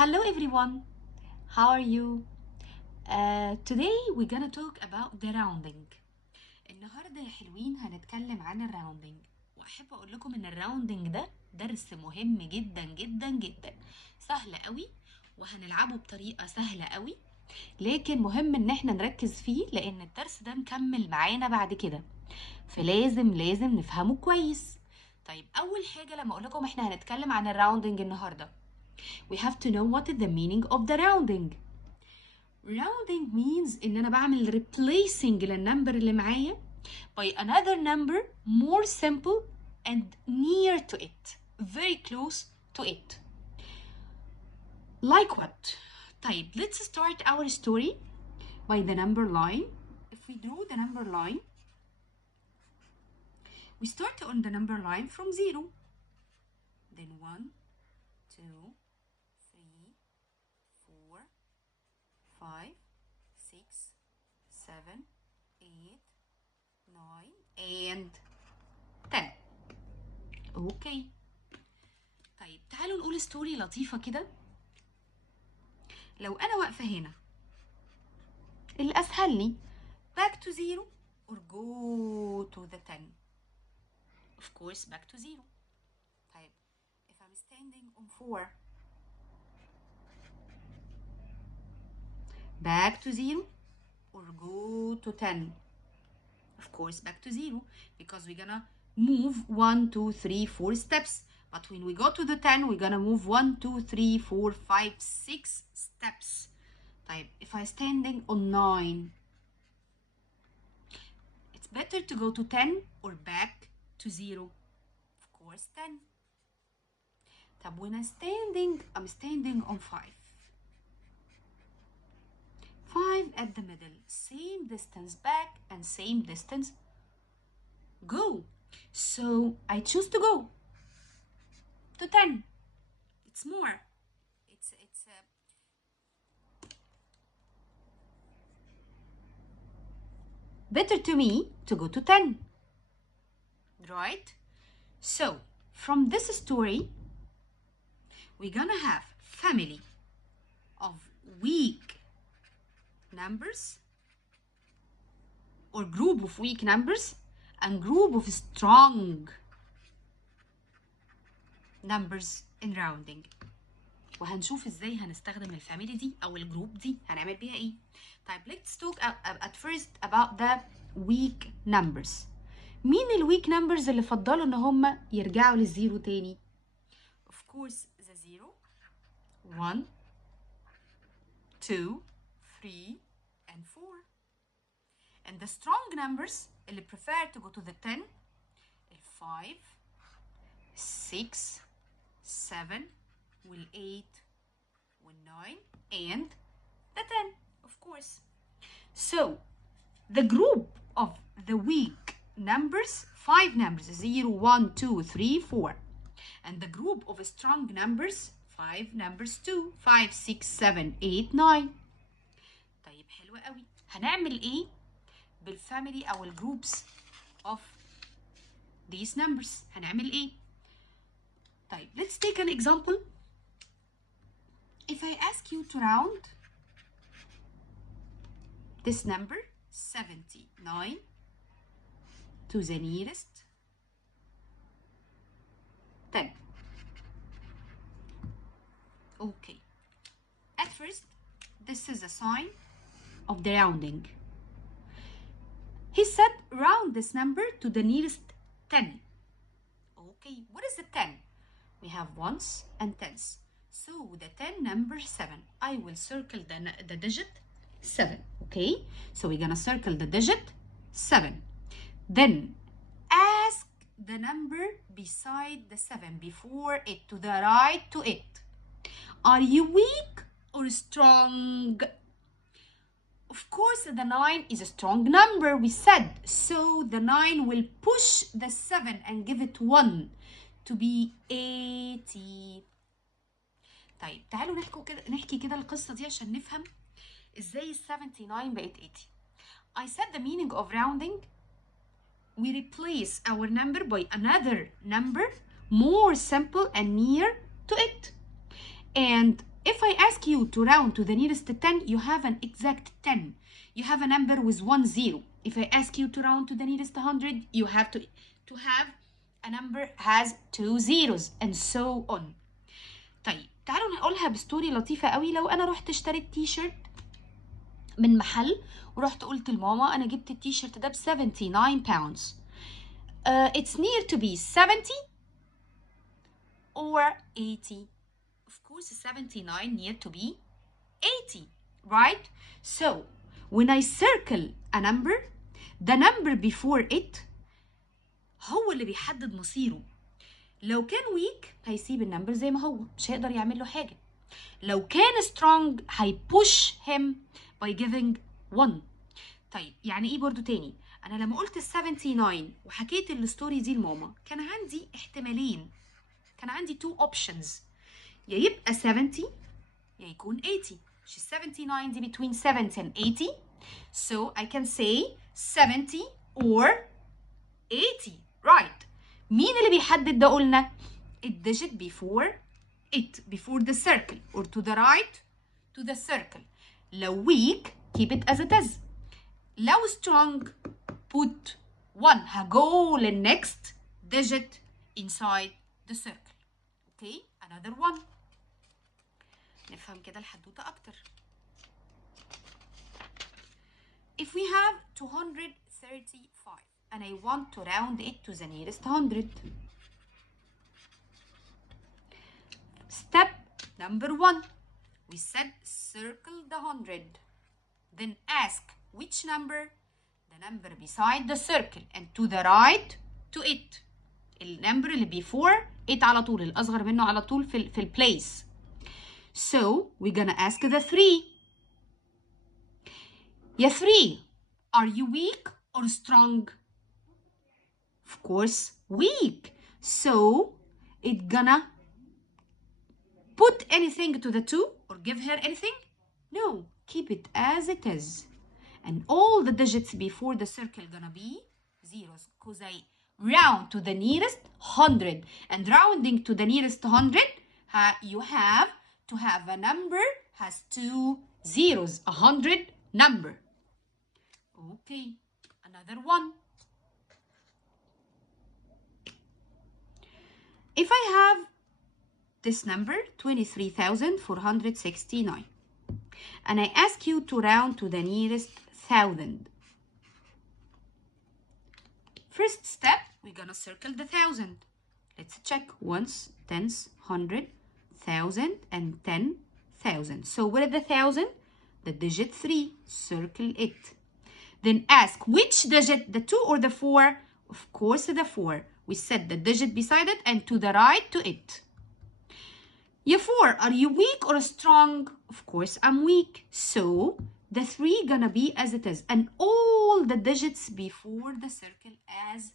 Hello everyone, how are you? Today we're gonna talk about the rounding. النهاردة يا حلوين هنتكلم عن الراوندينج، وأحب أقول لكم إن الراوندينج ده درس مهم جدا جدا جدا، سهل قوي وهنلعبه بطريقة سهلة قوي، لكن مهم إن احنا نركز فيه لأن الدرس ده مكمل معانا بعد كده، فلازم نفهمه كويس. طيب أول حاجة لما أقول لكم احنا هنتكلم عن الراوندينج النهاردة، we have to know what is the meaning of the rounding. Rounding means إن أنا بعمل replacing للنمبر اللي معايا by another number more simple and near to it, very close to it. Like what? طيب let's start our story by the number line. If we draw the number line, we start on the number line from 0, then 1, 2, 3, 4, 5, 6, 7, 8, 9 and 10. اوكي، طيب تعالوا نقول ستوري لطيفة كده. لو أنا واقفة هنا، الأسهل لي back to 0 or go to the 10. Of course back to 0. طيب if I'm standing on 4, back to 0 or go to 10. Of course back to 0 because we're gonna move 1, 2, 3, 4 steps. But when we go to the 10, we're gonna move 1, 2, 3, 4, 5, 6 steps. طيب if I'm standing on 9, it's better to go to 10 or back to 0. Of course 10. طب when I'm standing on 5. 5 at the middle, same distance back and same distance go. So I choose to go to 10. It's more. It's better to me to go to 10. Right? So from this story, we're gonna have family of weak numbers or group of weak numbers and group of strong numbers in rounding. وهنشوف ازاي هنستخدم الفاميلي دي او الجروب دي هنعمل بيها ايه. طيب let's talk at first about the weak numbers. مين الweak numbers اللي فضلوا ان هم يرجعوا للزيرو تاني؟ Of course the 0, 1, 2, 3 and 4. And the strong numbers اللي prefer to go to the 10, 5, 6, 7, 8, 9 and the 10, of course. So the group of the weak numbers, 5 numbers, 0, 1, 2, 3, 4. And the group of strong numbers, 5 numbers, 2, 5, 6, 7, 8, 9. طيب حلو قوي. هنعمل ايه بالفاميلي او الجروبس of these numbers؟ هنعمل ايه؟ طيب let's take an example. If I ask you to round this number 79 to the nearest 10. Okay. At first, this is a sign of the rounding. He said round this number to the nearest 10. Okay, what is the 10? We have ones and tens. So the 10 number 7. I will circle the digit 7. Okay, so we're gonna circle the digit 7. Then ask the number beside the 7, before it, to the right to it. Are you weak or strong? Of course, the 9 is a strong number, we said. So the 9 will push the 7 and give it 1 to be 80. طيب تعالوا نحكي كده القصة دي عشان نفهم ازاي ال 79 بقت 80. I said the meaning of rounding. We replace our number by another number more simple and near to it. And If I ask you to round to the nearest 10, you have an exact 10. You have a number with 1 0. If I ask you to round to the nearest 100, you have to have a number has 2 zeros and so on. طيب تعالوا نقولها بستوري لطيفة قوي. لو أنا رحت اشتريت تي شيرت من محل ورحت قلت لماما أنا جبت التي شيرت ده ب 79 pounds. It's near to be 70 or 80. Of course, 79 near to be 80, right? So, when I circle a number, the number before it هو اللي بيحدد مصيره. لو كان weak هيسيب النمبر زي ما هو، مش هيقدر يعمل له حاجة. لو كان strong هيpush him by giving 1. طيب يعني ايه برضو تاني؟ انا لما قلت ال 79 وحكيت الستوري دي لماما كان عندي احتمالين، كان عندي 2 options، يا يبقى 70 يا يكون 80. مش ال 79 دي between 70 and 80. So I can say 70 or 80, right? مين اللي بيحدد ده قلنا؟ الديجيت before it, before the circle or to the right to the circle. لو weak keep it as it is. لو strong put 1. هجو للnext digit inside the circle. Okay, another one. نفهم كده الحدوتة أكتر. If we have 235 and I want to round it to the nearest 100. Step number 1. We said circle the 100. Then ask which number? The number beside the circle and to the right to it. النمبر اللي before it على طول، الأصغر منه على طول في البليس. So we're gonna ask the 3. يا 3, are you weak or strong? Of course, weak. So it's gonna put anything to the 2 or give her anything? No, keep it as it is. And all the digits before the circle gonna be zeros because I round to the nearest 100. And rounding to the nearest 100, you have to have a number has 2 zeros, 100 number. Okay, another one. If I have this number 23,469 and I ask you to round to the nearest 1,000. First step, we're gonna circle the 1,000. Let's check ones, tens, 100, 1,000 and 10,000. So what is the 1,000? The digit 3, circle it. Then ask which digit, the 2 or the 4? Of course the 4. We set the digit beside it and to the right to it. Yeah, 4, are you weak or strong? Of course I'm weak. So the 3 gonna be as it is and all the digits before the circle as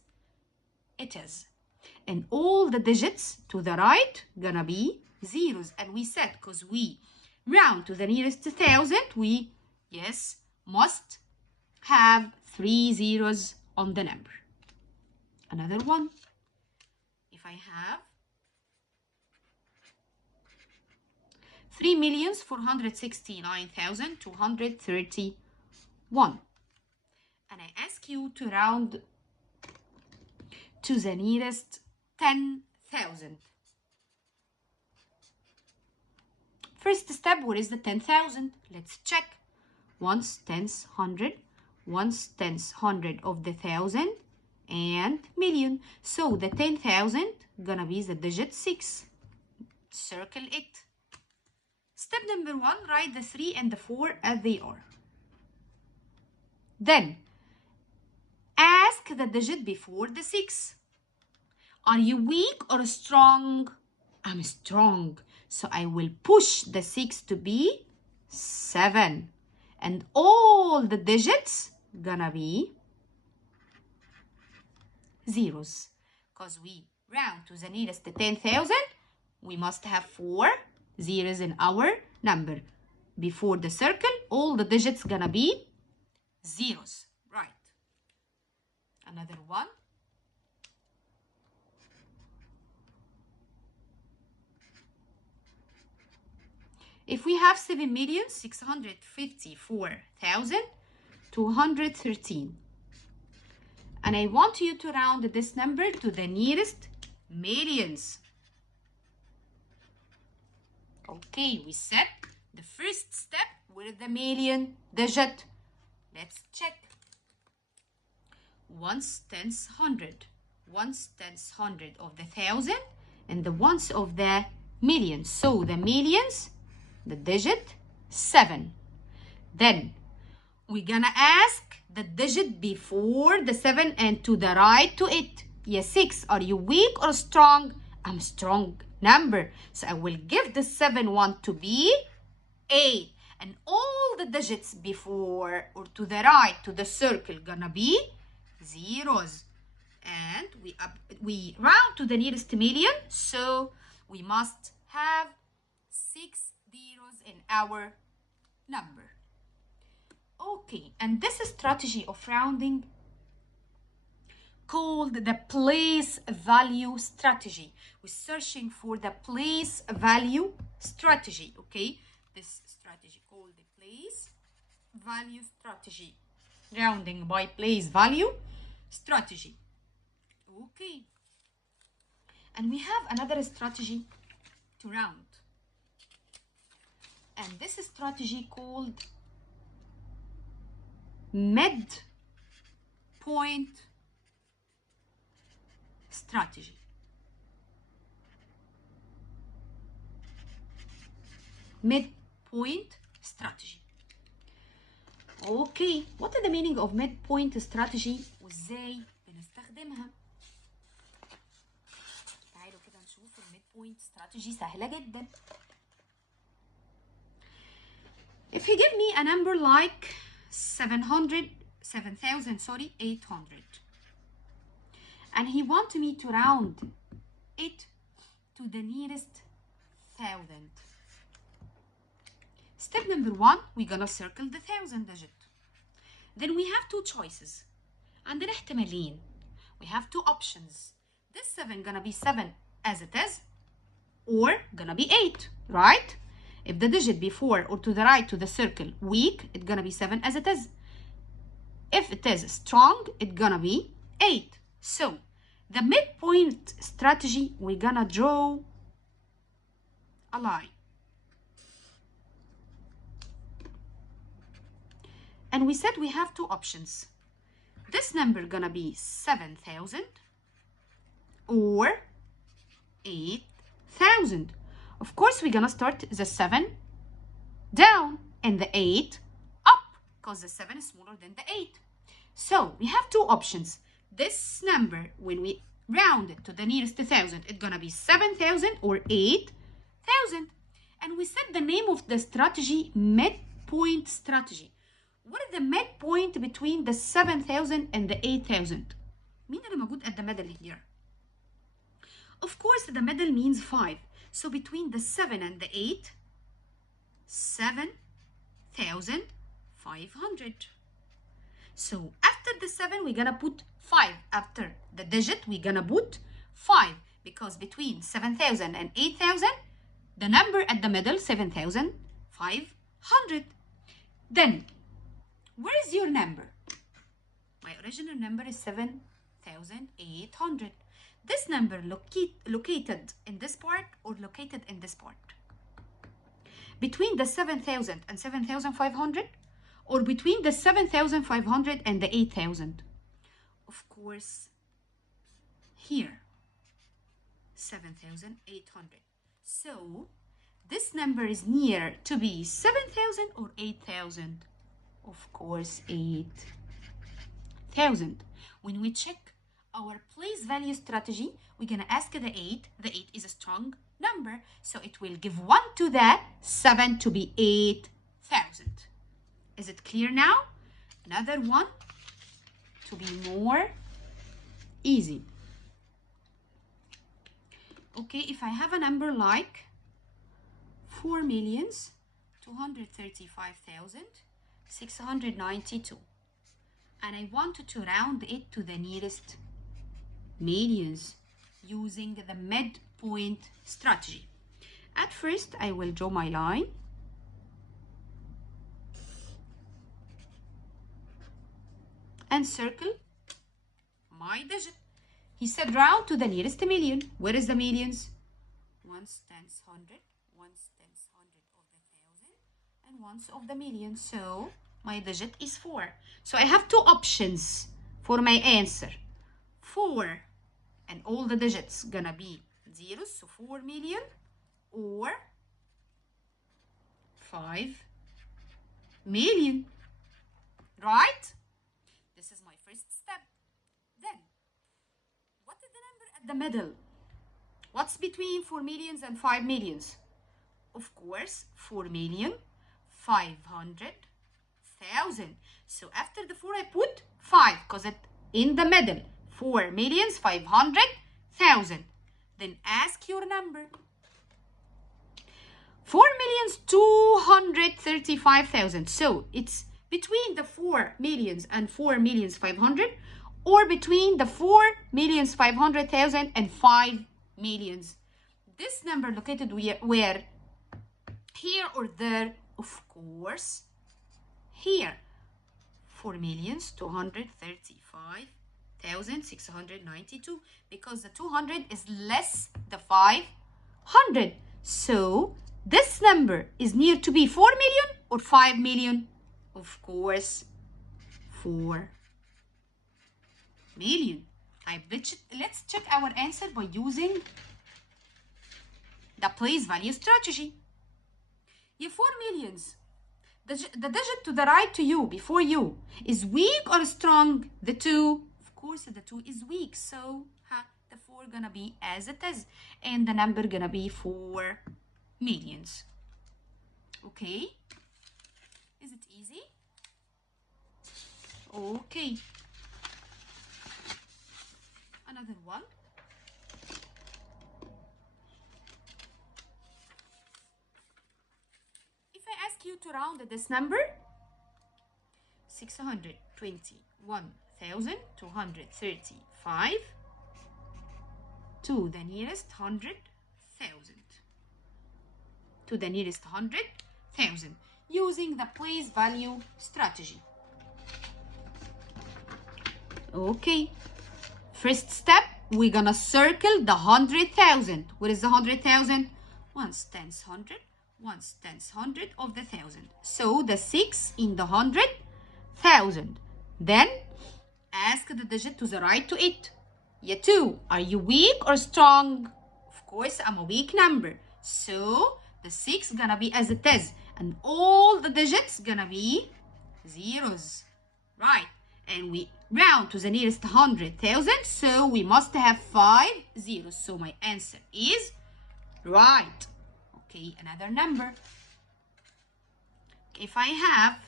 it is. And all the digits to the right gonna be zeros. And we said because we round to the nearest 1,000, we, yes, must have 3 zeros on the number. Another one. If I have 3,469,231 and I ask you to round to the nearest 10,000. First step, what is the 10,000? Let's check. Ones, tens, 100, ones, tens, 100 of the 1,000 and million. So the 10,000 gonna be the digit 6. Circle it. Step number 1, write the 3 and the 4 as they are. Then ask the digit before the 6. Are you weak or strong? I'm strong. So I will push the 6 to be 7. And all the digits gonna be zeros. Because we round to the nearest 10,000, we must have 4 zeros in our number. Before the circle, all the digits gonna be zeros. Right. Another one. we have 7,654,213, and I want you to round this number to the nearest millions. Okay, we said the first step with the million digit. Let's check. 1/10 hundred. 1/10 hundred of the thousand and the ones of the million. So the millions, the digit 7. Then we're gonna ask the digit before the 7 and to the right to it. Yes, 6. Are you weak or strong? I'm strong number. So I will give the 7 one to be 8. And all the digits before or to the right to the circle gonna be zeros. And we round to the nearest million, so we must have 6 zeros in our number. Okay, and this strategy of rounding called the place value strategy. We're searching for the place value strategy, okay? This strategy called the place value strategy. Rounding by place value strategy. Okay. And we have another strategy to round. And this strategy called midpoint strategy. Midpoint strategy. Okay, what is the meaning of midpoint strategy وازاي بنستخدمها؟ تعالوا كده نشوف الميدبوينت strategy سهلة جدا. If he give me a number like 800, and he want me to round it to the nearest thousand. Step number 1, we're gonna circle the 1000 digit. Then we have two choices. عندنا احتمالين. We have two options. This 7 gonna be 7 as it is, or gonna be 8, right? If the digit before or to the right to the circle weak, it's gonna be 7 as it is. If it is strong, it's gonna be 8. So the midpoint strategy, we're gonna draw a line. And we said we have two options. This number gonna be 7,000 or 8,000. Of course, we're gonna start the 7 down and the 8 up because the 7 is smaller than the 8. So we have two options. This number, when we round it to the nearest 1,000, it's gonna be 7,000 or 8,000. And we said the name of the strategy, midpoint strategy. What is the midpoint between the 7,000 and the 8,000? مين اللي موجود at the middle here? Of course, the middle means 5. So between the 7 and the 8, 7,500. So after the 7, we're gonna put 5. After the digit, we're gonna put 5. Because between 7,000 and 8,000, the number at the middle, 7,500. Then, where is your number? My original number is 7,800. This number located in this part or located in this part? Between the 7,000 and 7,500 or between the 7,500 and the 8,000? Of course, here, 7,800. So, this number is near to be 7,000 or 8,000? Of course, 8,000. When we check our place value strategy, we're gonna ask the 8. The 8 is a strong number, so it will give 1 to the 7 to be 8,000. Is it clear now? Another one to be more easy. Okay, if I have a number like 4,235,692 and I wanted to round it to the nearest millions using the midpoint strategy. At first, I will draw my line and circle my digit. He said round to the nearest million. Where is the millions? Ones, tens, hundred, ones, tens, hundred of the thousand, and ones of the million. So my digit is 4. So I have two options for my answer. 4 and all the digits gonna be zeros, so 4 million, or 5 million, right? This is my first step. Then, what is the number at the middle? What's between 4 millions and 5 millions? Of course, 4,500,000. So after the 4, I put 5 because it's in the middle. 4,500,000. Then ask your number. 4,235,000. So it's between the 4 millions and 4,500,000, or between the 4,500,000 and 5 millions. This number located where? Here or there? Of course, here. 4,235,692, because the 200 is less the 500. So this number is near to be 4 million or 5 million? Of course, 4 million. Let's check our answer by using the place value strategy. Your 4 millions, the digit to the right to you, before you, is weak or strong? The 2. Of course, the 2 is weak. So the 4 gonna be as it is. And the number gonna be 4 millions. Okay? Is it easy? Okay. Another one. If I ask you to round this number, 621,235 to the nearest 100,000. To the nearest 100,000 using the place value strategy. Okay. First step, we're gonna circle the 100,000. What is the 100,000? Ones, tens, hundred. Ones, tens, hundred of the thousand. So the 6 in the 100,000. Then ask the digit to the right to it. Yeah, 2. Are you weak or strong? Of course, I'm a weak number. So the 6 gonna be as it is. And all the digits gonna be zeros. Right. And we round to the nearest 100,000. So we must have 5 zeros. So my answer is right. Okay, another number. If I have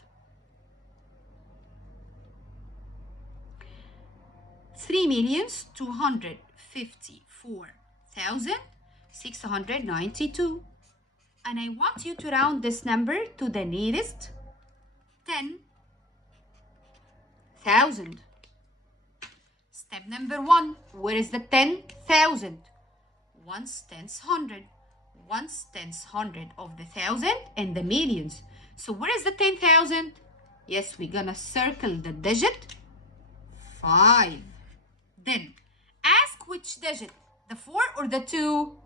3,254,692, and I want you to round this number to the nearest 10,000. Step number 1. Where is the 10,000? Ones, tens, hundred. Ones, tens, hundred of the thousand and the millions. So where is the 10,000? Yes, we're gonna circle the digit 5. Then ask which digit, the 4 or the 2?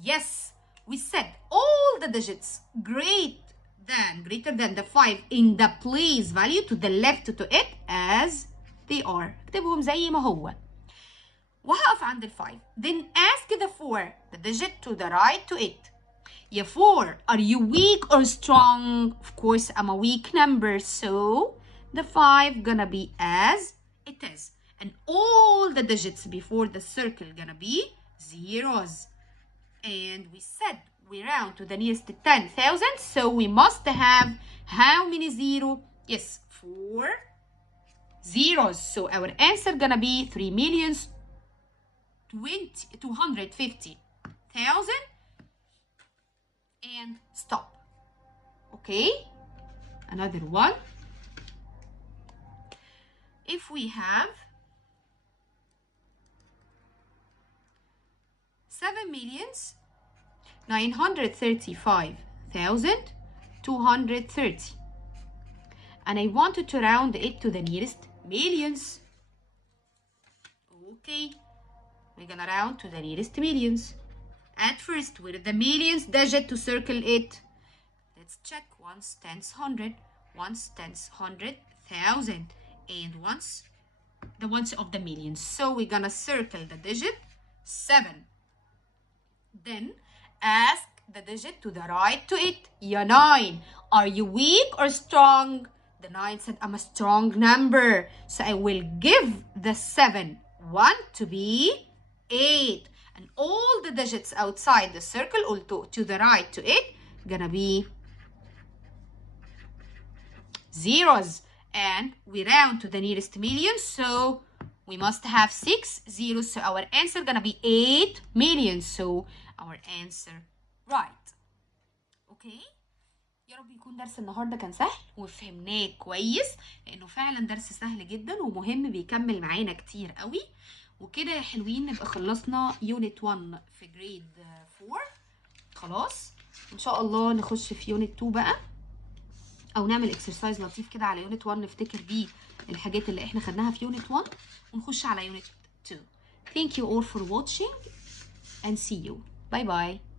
Yes, we said all the digits greater than the 5 in the place value to the left to it as they are. اكتبهم زي ما هو. وهقف عند ال 5. Then ask the 4, the digit to the right to it. Yeah, 4, are you weak or strong? Of course, I'm a weak number, so the 5 gonna be as it is. And all the digits before the circle gonna be zeros. And we said we round to the nearest 10,000, so we must have how many zeros? Yes, 4 zeros. So our answer gonna be 3,250,000 and stop. Okay, another one. If we have 7,935,230, and I wanted to round it to the nearest millions. Okay, we're gonna round to the nearest millions. At first, where is the millions digit to circle it? Let's check. Once, tens, hundred. Once, tens, hundred, thousand. And once, the ones of the millions. So we're gonna circle the digit 7. Then ask the digit to the right to it. Yeah, 9. Are you weak or strong? The 9 said, I'm a strong number. So I will give the 7 1 to be 8. And all the digits outside the circle, or to the right to it, gonna be zeros. And we round to the nearest million, so we must have 6 zeros. So our answer gonna be 8 million. So our answer right. Okay. يا رب يكون درس النهارده كان سهل وفهمناه كويس، لانه فعلا درس سهل جدا ومهم بيكمل معانا كتير قوي. وكده يا حلوين نبقى خلصنا يونت 1 في جريد 4 خلاص. ان شاء الله نخش في يونت 2 بقى، او نعمل اكسرسايز لطيف كده على يونت 1 نفتكر بيه الحاجات اللي احنا خدناها في يونت 1 ونخش على يونت 2. Thank you all for watching and see you. Bye bye.